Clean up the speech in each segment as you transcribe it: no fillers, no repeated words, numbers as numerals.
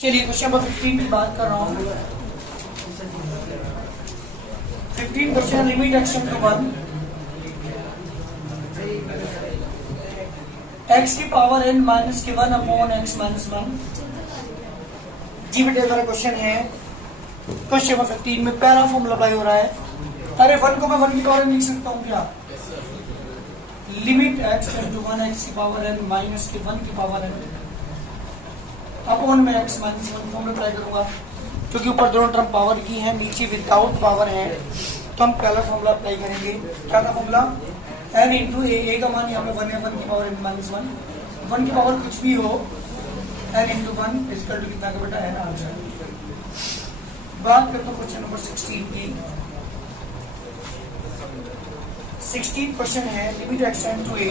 चलिए question number 15 की बात कर रहा हूँ। 15 question limit x tends to 1 x की पावर n माइनस के 1 अपॉन x माइनस 1। जी बेटे मेरा क्वेश्चन है, क्वेश्चन नंबर 15 में पहला फॉर्मूला अप्लाई हो रहा है। अरे 1 को मैं 1 की पावर n लिख सकता हूँ क्या? लिमिट x टू 1 x की पावर n माइनस के 1 की पावर n अपॉन में x माइनस 1 फॉर्म में अप्लाई करूंगा, क्योंकि ऊपर दोनों टर्म पावर की है, नीचे विदाउट पावर है, तो हम पहला फॉर्मूला अप्लाई करेंगे। क्या था फॉर्मूला? n इंटू ए का मान यहाँ पे 1 है, 1 की पावर n माइनस 1, 1 की पावर कुछ भी हो, n इंटू 1 इसका कितना का बेटा n आंसर। बात करते हैं क्वेश्चन नंबर 16 की। 16 क्वेश्चन है, limit x to a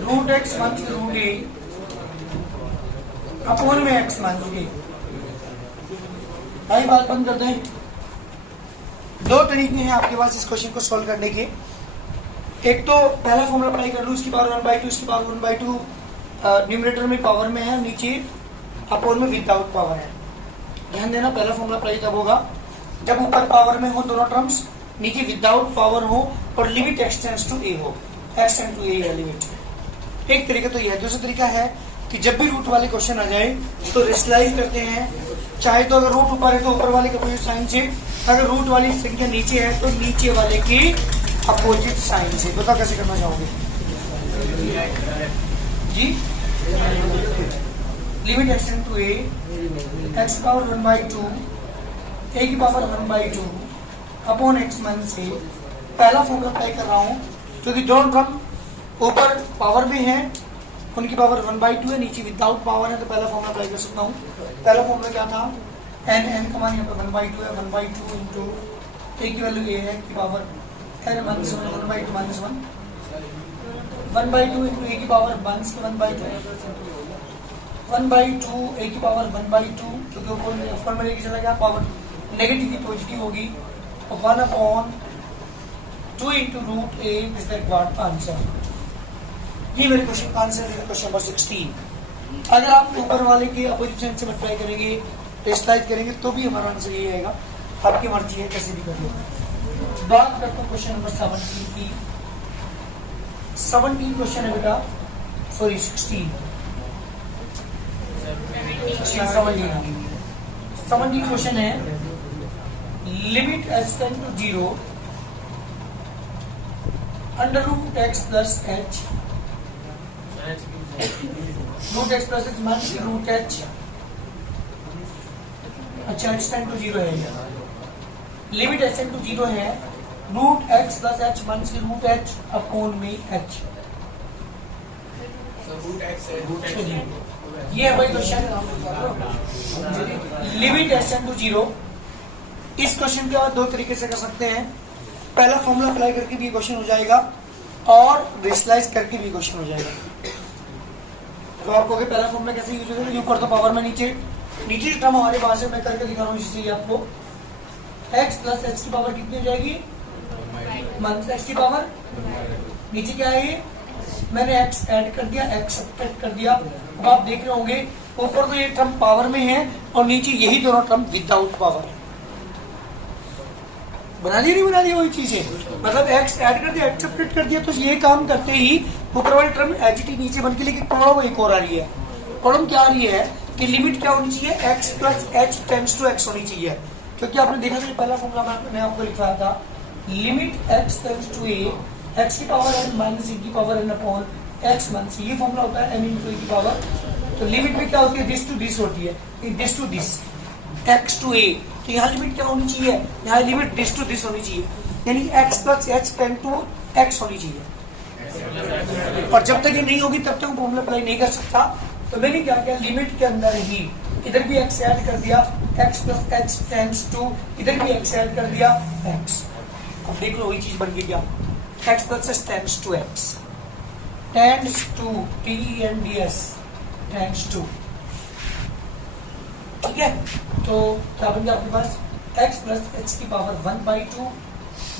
root x minus root a upon में एक्स माइनस ए। भाई बात बंद कर दें। दो तरीके हैं आपके पास इस क्वेश्चन को सॉल्व करने के। एक तो पहला फॉर्मूला अप्लाई कर लूँ, उसकी पावर 1/2, उसकी पावर 1/2 न्यूमरेटर में पावर में है, नीचे अपॉन में विदाउट पावर है। ध्यान देना, पहला फॉर्मूला अप्लाई तब होगा जब ऊपर पावर में हो दोनों टर्म्स, नीचे विदाउट पावर हो और लिमिट एक्स टेंड्स टू ए हो। एक्स टेंड्स टू ए है लिमिट। एक तरीका तो यह है। दूसरा तरीका है कि जब भी रूट वाले क्वेश्चन आ जाए तो रेशनलाइज करते हैं। चाहे तो अगर रूट ऊपर है तो ऊपर वाले के अपोजिट साइन से, अगर रूट वाली संख्या नीचे है तो नीचे वाले की अपोजिट साइन से। बताओ कैसे करना चाहोगे जी? Limit x to a x power 1/2 a की power 1/2 upon x minus a. पहला फॉर्मूला अप्लाई कर रहा हूँ, क्योंकि दोनों टर्म ऊपर पावर में है, उनकी पावर 1/2 है, नीचे विदाउट पावर है, तो पहला फॉर्मूला अप्लाई कर सकता हूँ। पहला फॉर्मूला क्या था? n का मान यहाँ पर 1/2 है, 1/2 इंटू ए की वैल्यू ए है की power n minus 1, 1/2 minus 1, 1/2 into a की पावर 1 के 1/2, 1/2 ए की पावर 1/2, क्योंकि ऊपर में लेके चला गया, पावर नेगेटिव की पॉजिटिव होगी, 1/2 into root a is the required answer. ये मेरे क्वेश्चन का आंसर है, क्वेश्चन नंबर 16। अगर आप ऊपर वाले के अपोजिशन से मल्टीप्लाई करेंगे, रेशनलाइज करेंगे, तो भी हमारा आंसर ये आएगा। आपकी मर्जी है, कैसे भी कर लो। बात करता हूँ क्वेश्चन नंबर 17 की। 17 क्वेश्चन है बेटा, सॉरी 16 क्वेश्चन है। Limit s tend to 0 under root x plus h, root x plus h minus root h. अच्छा, एक्स टेंड टू 0 है, लिमिट एक्स टेंड टू 0 है, root x plus h minus root h upon में h. ये है भाई question, limit x tend to 0। इस question के बाद दो तरीके से कर सकते हैं। पहला फॉर्मूला अप्लाई करके भी क्वेश्चन हो जाएगा और रेशनलाइज करके भी क्वेश्चन हो जाएगा। तो आपको पहला फॉर्मूला कैसे यूज होगा? ऊपर तो पावर में, नीचे नीचे टर्म हमारे पास है, मैं करके दिखा रहा हूँ। इसलिए आपको x प्लस एच की पावर कितनी हो जाएगी? माइनस एक्स की पावर, नीचे क्या है ये? मैंने x ऐड कर दिया, x सब्ट्रैक्ट कर दिया। अब आप देख रहे होंगे ऊपर तो ये टर्म पावर में है और नीचे यही दोनों टर्म विदाउट पावर है। बना दिया नहीं बना दिया? वही चीज है, मतलब x ऐड कर दिया, x सब्ट्रैक्ट कर दिया, तो ये काम करते ही ऊपर वाली टर्म एच नीचे बन के, लेकिन प्रॉब्लम एक और आ रही है। प्रॉब्लम क्या आ रही है कि लिमिट क्या होनी चाहिए? x plus h tends to x होनी चाहिए, क्योंकि आपने देखा था पहला फॉर्मूला मैंने आपको लिखा था, limit x tends to a x की पावर n माइनस e की power n upon x minus, ये फॉर्मूला होता है n इंटू e की पावर। तो लिमिट में क्या होती है? दिस टू दिस होती है, this to this, x to a। तो यहाँ लिमिट क्या होनी चाहिए? यहाँ लिमिट दिस टू दिस होनी चाहिए, यानी x plus h tend to x होनी चाहिए। और जब तक ये नहीं होगी तब तक फॉर्मूला अप्लाई नहीं कर सकता। तो मैंने क्या किया, लिमिट के अंदर ही इधर भी x ऐड कर दिया, x plus h tends to, इधर भी x ऐड कर दिया x। अब देख लो वही चीज बन गई क्या? x plus h tends to x, tends to TENDS, tends to. ठीक है, तो क्या बन गया आपके पास? x प्लस एच की पावर 1/2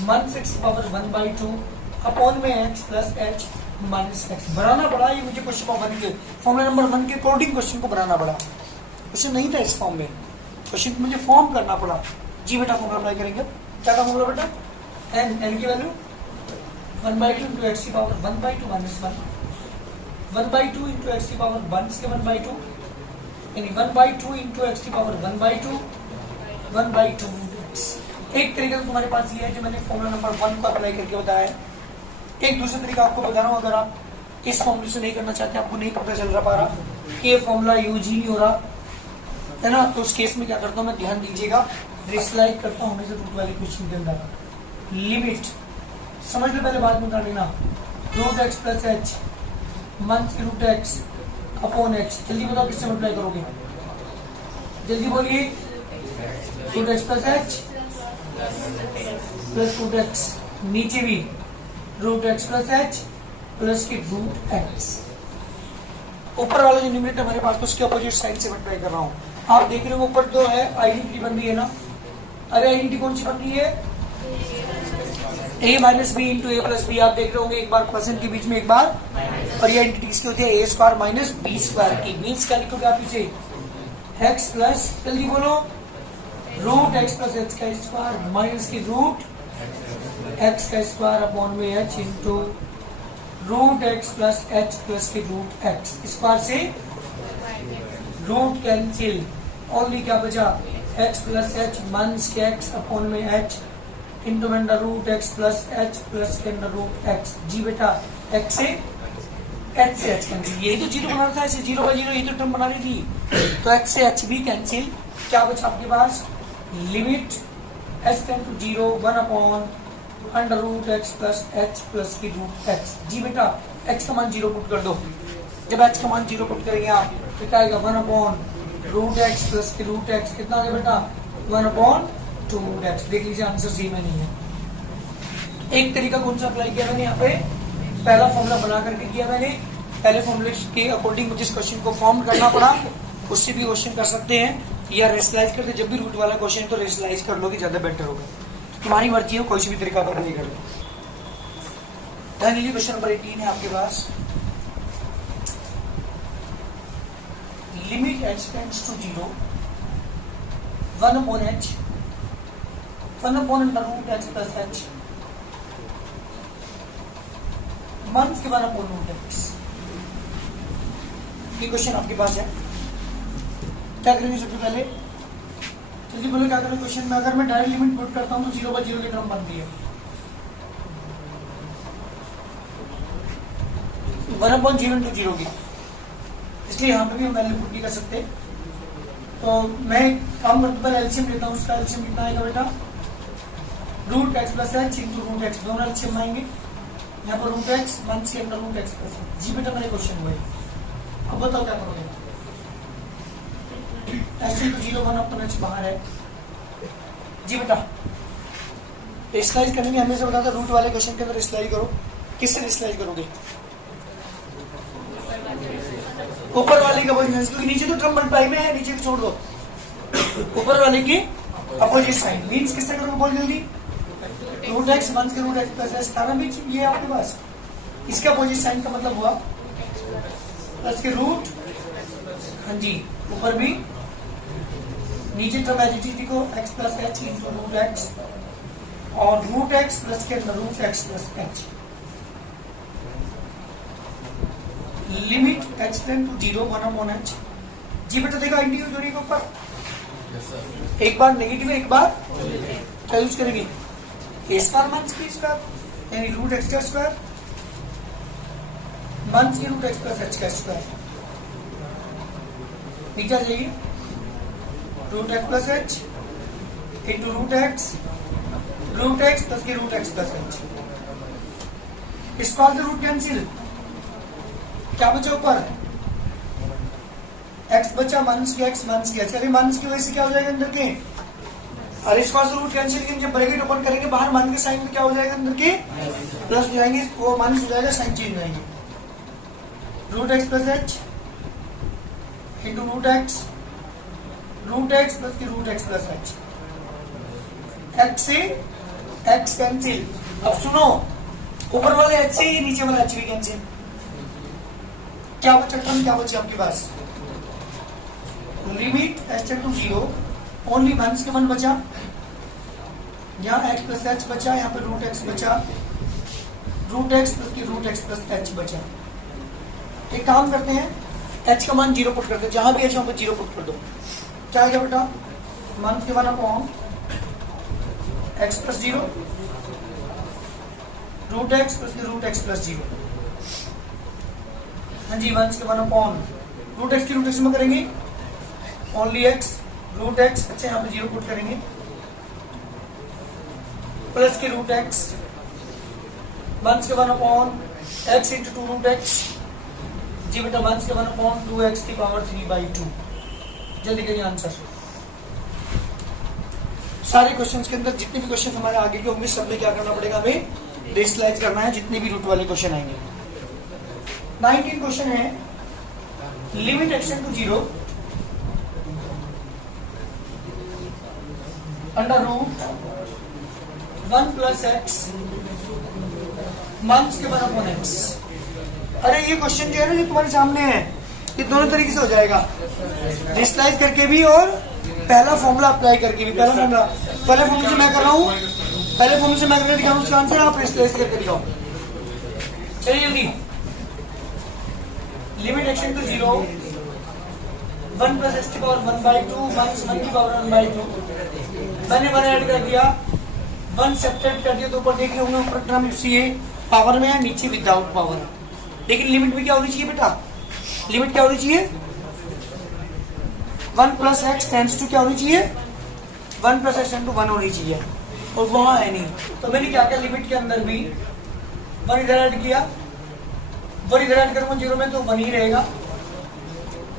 माइनस एक्स की पावर 1/2 अपॉन में x plus h minus x बनाना पड़ा, ये मुझे क्वेश्चन वन के फॉर्मूला नंबर 1 के अकॉर्डिंग क्वेश्चन को बनाना पड़ा। क्वेश्चन नहीं था इस फॉर्म में, क्वेश्चन को मुझे फॉर्म करना पड़ा। जी बेटा फॉर्मूला अप्लाई करेंगे, क्या था फॉर्मूला बेटा? एन की वैल्यू 1/2 इंटू एक्स की पावर 1/2 माइनस 1, 1/2 इंटू एक्स की पावर 1 इसके 1/2, यानी 1/2 इंटू एक्स की पावर 1/2, 1/2 इंटू एक्स। एक तरीका तो तुम्हारे पास ये है जो मैंने फॉर्मूला नंबर 1 को अप्लाई करके बताया है। एक दूसरा तरीका आपको बता रहा हूँ, अगर आप इस फॉर्मूले से नहीं करना चाहते, आपको नहीं पता चल रहा पा रहा कि ये फॉर्मूला यूज ही नहीं हो रहा है ना, तो उस केस में क्या करता हूँ मैं, ध्यान दीजिएगा, रिस्लाइड करता हूँ हमेशा रूट वाले क्वेश्चन के अंदर। लिमिट समझ लो, पहले बात में कर लेना, रूट एक्स प्लस एच मंथ की रूट एक्स अपॉन एच। जल्दी बताओ किससे मल्टीप्लाई करोगे, जल्दी बोलिए। Root x plus h plus root x, नीचे भी root x plus h plus की रूट एक्स। ऊपर वाला जो न्यूमरेटर हमारे पास, तो उसके अपोजिट साइड से मल्टीप्लाई कर रहा हूँ। आप देख रहे हो ऊपर तो है आइडेंटिटी बन रही है ना, अरे आइडेंटिटी कौन सी बन रही है? a minus b into a plus b. आप देख रहे होंगे एक बार परसेंट के बीच में एक बार, और ये आइडेंटिटी किसकी होती है? A square minus b square की। मीन्स क्या लिखोगे आप पीछे? एक्स प्लस, जल्दी बोलो, रूट एक्स प्लस एच का स्क्वायर माइनस की रूट एक्स का स्क्वायर अपॉन में h into root x plus h plus की रूट एक्स। स्क्वायर से रूट कैंसिल, ओनली क्या बचा? एक्स प्लस एच माइनस के एक्स अपॉन में h into under root x plus h plus के under root x. जी बेटा, एक्स से एच से एच कैंसिल, यही तो जीरो बनाना था, ऐसे 0/0 ये तो टर्म बना रही थी, तो एक्स से एच भी कैंसिल। क्या बचा आपके पास? Limit h tend to 0 1 upon under root x plus h plus की रूट एक्स। जी बेटा, एच का मान 0 पुट कर दो। जब एच का मान 0 पुट करेंगे आप, तो क्या आएगा? 1 अपॉन रूट एक्स प्लस की रूट एक्स। कितना आ गया बेटा? 1 अपॉन 2 रूट एक्स। देख लीजिए आंसर सेम है नहीं है। एक तरीका कौन सा अप्लाई किया मैंने यहाँ पे? पहला फॉर्मूला बना करके किया मैंने, पहले फॉर्मूले के अकॉर्डिंग मुझे इस क्वेश्चन को फॉर्म करना पड़ा। उससे भी क्वेश्चन कर सकते हैं, या रेशनलाइज करते, जब भी रूट वाला क्वेश्चन है तो रेशनलाइज कर लो कि ज्यादा बेटर होगा। तुम्हारी मर्जी है, कोई सी भी तरीका पर नहीं कर लो। ध्यान दीजिए, क्वेश्चन नंबर 18 है आपके पास। Limit h tends to 0 1 upon h 1 upon under root x plus h मंथ के 1 अपॉन रूट एक्स। ये क्वेश्चन आपके पास है। क्या करेंगे सबसे पहले? जल्दी बोलो क्या करें क्वेश्चन में। अगर मैं डायरेक्ट लिमिट पुट करता हूं तो 0/0 की टर्म बनती है, 1/0 into 0 की, इसलिए यहाँ पे भी हम वैल्यू पुट नहीं कर सकते। तो मैं काम करता पहले एलसीएम लेता हूँ। उसका एलसीएम कितना आएगा बेटा? Root x plus h into root x, दोनों एलसीएम आएंगे। यहाँ पर रूट एक्स वन से under root x plus h. जी बेटा, मेरे क्वेश्चन हुए, अब बताओ क्या करोगे? एच इंटू 0 1 अपॉन एच बाहर है। जी बेटा, रेशनलाइज करने में हमेशा बताता रूट वाले क्वेश्चन के अंदर रेशनलाइज करो। किससे रेशनलाइज करोगे? ऊपर वाले का अपोजिट, क्योंकि नीचे तो टर्म मल्टीप्लाई में है, नीचे भी छोड़ दो। ऊपर वाले की अपोजिट साइन मींस किससे करोगे? बोल जल्दी। रूट एक्स वन के रूट एक्स प्लस एच था ना बीच, ये आपके पास, इसका अपोजिट साइन का मतलब हुआ प्लस के रूट, हाँ जी, ऊपर भी नीचे टर्म एजिटिटी को x plus h into root x, और रूट एक्स प्लस के अंदर root x plus h. Limit h tend to 0 1 upon h. जी बेटा देखा इंटीग्रल थ्योरी के ऊपर, एक बार नेगेटिव एक बार क्या यूज करेंगे? A square minus b square, यानी रूट एक्स का स्क्वायर माइनस की रूट एक्स प्लस एच का स्क्वायर। नीचे जाइए, root x plus h into root x plus की root x plus h. Square से रूट कैंसिल, क्या बचा ऊपर? एक्स बचा माइनस की एक्स माइनस की एच। अभी माइनस की वजह से क्या हो जाएगा अंदर के? और स्क्वायर से रूट कैंसिल करेंगे, जब ब्रैकेट ओपन करेंगे बाहर मान के साइन में क्या हो जाएगा अंदर के? प्लस हो जाएंगे, वो माइनस हो जाएगा, साइन चेंज हो जाएंगे। Root x plus h into root x plus की root x plus h. X से एक्स कैंसिल। अब सुनो, ऊपर वाले एच से ही नीचे वाला एच भी कैंसिल। क्या बचा टर्म, क्या बचा आपके पास? Limit h tend to 0 only minus के 1 बचा, यहाँ x प्लस एच बचा, यहाँ पे रूट एक्स बचा, रूट एक्स प्लस की रूट एक्स प्लस एच बचा। एक काम करते हैं, h का मान 0 पुट करते हैं, जहां भी h वहां पे 0 पुट कर दो। क्या है बेटा? माइनस के 1 upon x plus 0 root x plus की रूट एक्स प्लस 0। हाँ जी, माइनस के 1 अपॉन रूट एक्स में करेंगे ओनली x रूट एक्स, अच्छा यहाँ पे 0 पुट करेंगे, प्लस के रूट एक्स माइनस के 1 upon x into 2 root x. जी बेटा, माइनस के 1 अपॉन 2x की पावर 3/2। जल्दी करिए आंसर। सारे क्वेश्चंस के अंदर जितने भी क्वेश्चन हमारे आगे के होंगे सब में क्या करना पड़ेगा, हमें डिस्लाइज करना है जितने भी रूट वाले क्वेश्चन आएंगे। 19 क्वेश्चन है, limit x tends to 0 under root 1 plus x minus के 1 अपॉन एक्स। अरे ये क्वेश्चन जो है ना, जो तुम्हारे सामने है, ये दोनों तरीके से हो जाएगा, डिस्लाइज करके भी और पहला फॉर्मूला अप्लाई करके भी। पहले फॉर्मूले से मैं कर रहा हूँ, पहले फॉर्मूले से मैं करके दिखाऊँ, उसका आंसर आप डिस्लाइज करके दिखाओ। चलिए जल्दी। Limit x tends to 0 1 plus x की पावर 1/2 माइनस 1 की पावर 1/2। मैंने 1 ऐड कर दिया, 1 सब्ट्रैक्ट कर दिया, तो ऊपर देख रहे होंगे ऊपर टर्म सी पावर में है, नीचे विदाउट पावर। लेकिन लिमिट में क्या होनी चाहिए बेटा? लिमिट क्या होनी चाहिए? 1 प्लस एक्स टेंड्स टू क्या होनी चाहिए? 1 प्लस एक्स टेंड टू 1 होनी चाहिए, और वहां है नहीं। तो मैंने क्या किया, लिमिट के अंदर भी 1 इधर ऐड किया, 1 इधर ऐड करूंगा 0 में तो 1 ही रहेगा।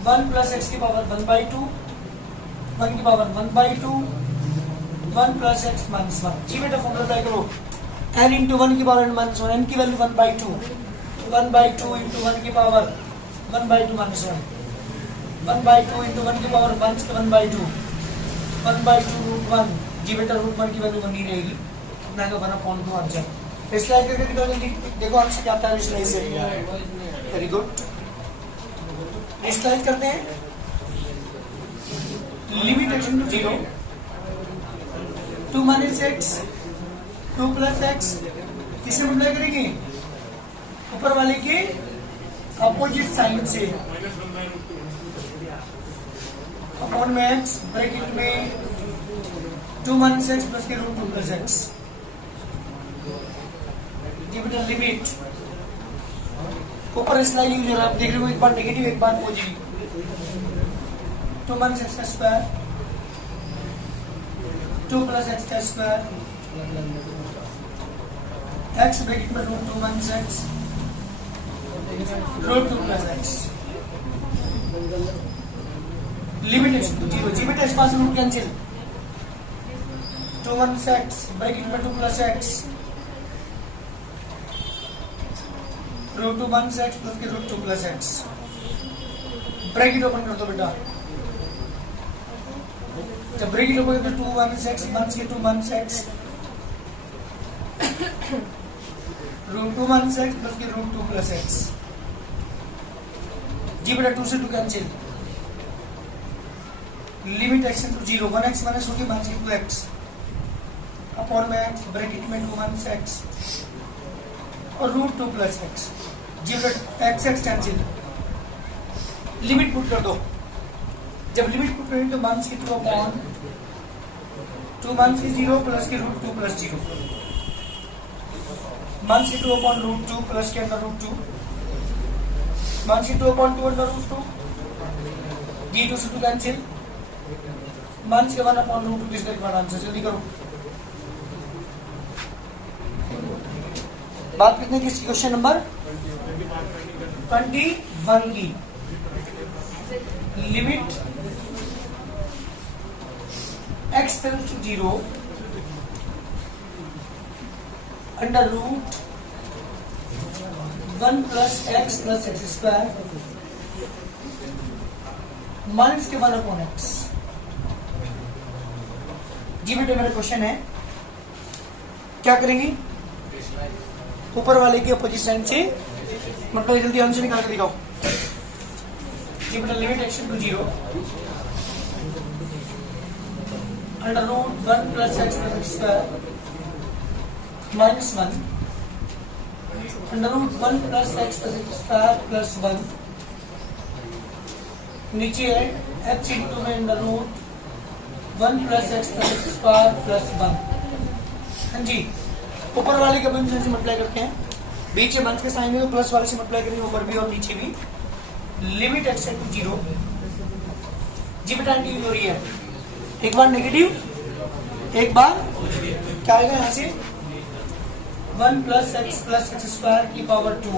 1 प्लस एक्स की पावर 1/2, 1 की पावर 1/2, 1 प्लस एक्स माइनस 1। जी बेटा, फॉर्मूला अप्लाई करो, n इंटू 1 की पावर n माइनस 1, n की वैल्यू 1/2, 1/2 इंटू 1 की पावर 1/2 माइनस 1, 1/2 इंटू 1 की पावर 1/2, 1/2 रूट 1। जी बेटा, रूट 1 की वैल्यू 1 ही रहेगी, कितना है 1/2 आंसर। स्लाइड करके दिखाओ जल्दी, देखो आंसर क्या आता है स्लाइड से। वेरी गुड, स्लाइड करते हैं। Limit x tends to 0 2 minus x 2 plus x, किसे मल्टीप्लाई करेंगे? ऊपर वाले के अपोजिट साइन से, अपॉन में एक्स, ब्रैकेट में 2 माइनस एक्स प्लस के रूट 2 प्लस एक्स। बेटा लिमिट ऊपर स्लाइड यूज हो रहा है, आप देख रहे हो, एक बार नेगेटिव एक बार पॉजिटिव। 2 माइनस एक्स का स्क्वायर 2 प्लस एक्स का स्क्वायर, एक्स ब्रैकेट में root 2 minus x root 2 plus x. Limit x to 0, जी बेटा इस पास root cancel, 2 minus x bracket में 2 plus x root 2 minus x plus के root 2 plus x. Bracket open कर दो बेटा, जब ब्रैकेट ओपन करते 2 माइनस एक्स माइनस के 2 minus x root 2 minus x plus के रूट 2 प्लस एक्स। जी बेटा 2 से 2 cancel, limit x tends to 0 1x minus होगी माइनस 2x अपॉन में एक्स ब्रैकेट में 2 माइनस एक्स और रूट 2 प्लस एक्स। जी बेटा x x cancel, limit put कर दो, जब लिमिट पुट करेंगे तो माइनस की 2 अपॉन 2 माइनस की 0 प्लस के रूट 2 प्लस 0, माइनस की 2 अपॉन रूट 2 प्लस के अंदर रूट 2, माइनस की 2 अपॉन 2 अंडर रूट 2, जी 2 से 2 कैंसिल, माइनस के 1 अपॉन रूट 2 किसका रिकॉर्ड आंसर। जल्दी करो, बात कितने की? क्वेश्चन नंबर 21 की। Limit x tends to 0 under root 1 plus x plus x square minus के 1 अपॉन एक्स। जी बेटे मेरा क्वेश्चन है, क्या करेंगे? ऊपर वाले की अपोजिट साइड से मतलब जल्दी आंसर निकाल के दिखाओ जी बेटा। Limit x to 0 under root 1 plus x square minus 1 under root 1 plus x square plus 1 नीचे है एक्स इंटू में under root 1 plus x square plus 1। हाँ जी, ऊपर वाले के अपन से मल्टीप्लाई करते हैं, बीच में मंथ के साइन में तो प्लस वाले से मल्टीप्लाई करेंगे ऊपर भी और नीचे भी। लिमिट एक्स टू 0 जी बेटा एंटी हो रही है, एक बार नेगेटिव एक बार क्या आएगा यहाँ से 1 प्लस एक्स स्क्वायर की पावर 2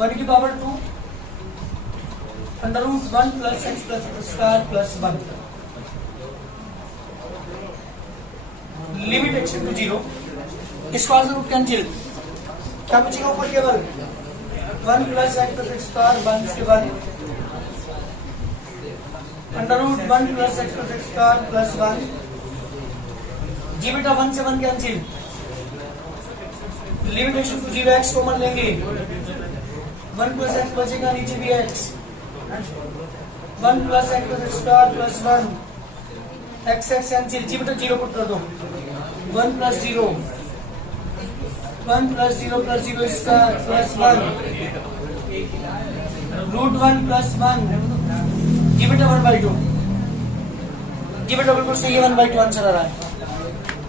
1 की power 2 under root 1 plus x square plus 1। Limit x to 0 square root cancel, क्या बचेगा ऊपर केवल 1 प्लस एक्स स्क्वायर 1 से 1 under root 1 plus x square plus 1 जी बेटा 1 से 1 cancel. Limit x to 0 x common लेंगे 1 प्लस एक्स बचेगा नीचे भी x 1 plus x square plus 1 x x cancel जी बेटा 0 पुट कर दो 1 plus 0 1 plus 0 plus 0 square plus 1 root 1 plus 1 जी बेटा 1/2 जी बेटा बिल्कुल सही है 1/2 आंसर आ रहा है।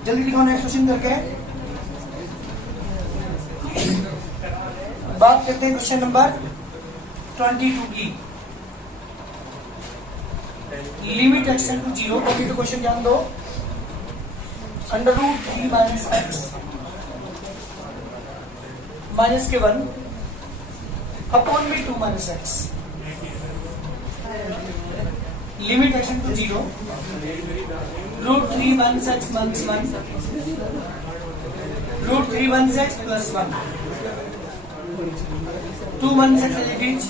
जल्दी लिखो नेक्स्ट क्वेश्चन करके बात करते हैं क्वेश्चन नंबर 22 की। लिमिट एक्स टू 0 तो क्वेश्चन ध्यान दो under root 3 minus x minus के 1 अपॉन में 2 minus x. Limit x to 0 root 3 minus x minus 1 root 3 minus x plus 1 2 minus x बीच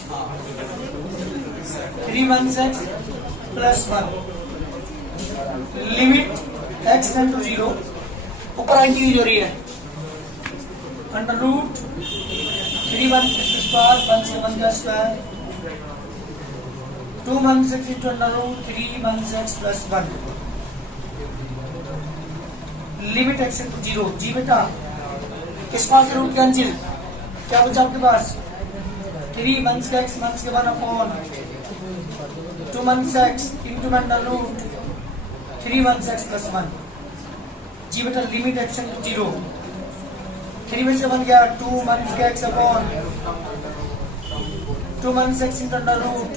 3 minus x plus 1। Limit x to 0 ऊपर आएंगी हो रही है अंडर रूट 3 1 स्क्वायर 1 से 1 का square 2 1 6 into under root 3 1 6 plus 1। Limit x to 0 जी बेटा इस पास रूट कैंसिल, क्या बचा आपके पास 3 1 के x 1 के 1 upon 2 1 6 into under root 3 1 6 plus 1 जी बेटा। लिमिट एक्स टू 0 3 में से 1 गया 2 1 के x upon 2 1 6 into under root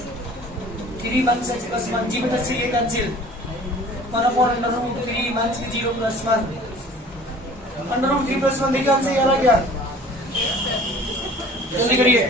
3 1 6 plus 1 जी बेटा से ये कैंसिल 1 अपॉन अंडर रूट 3 1 के 0 प्लस 1 अंडर रूट 3 प्लस 1 देखिए हमसे ये आ गया, जल्दी करिए।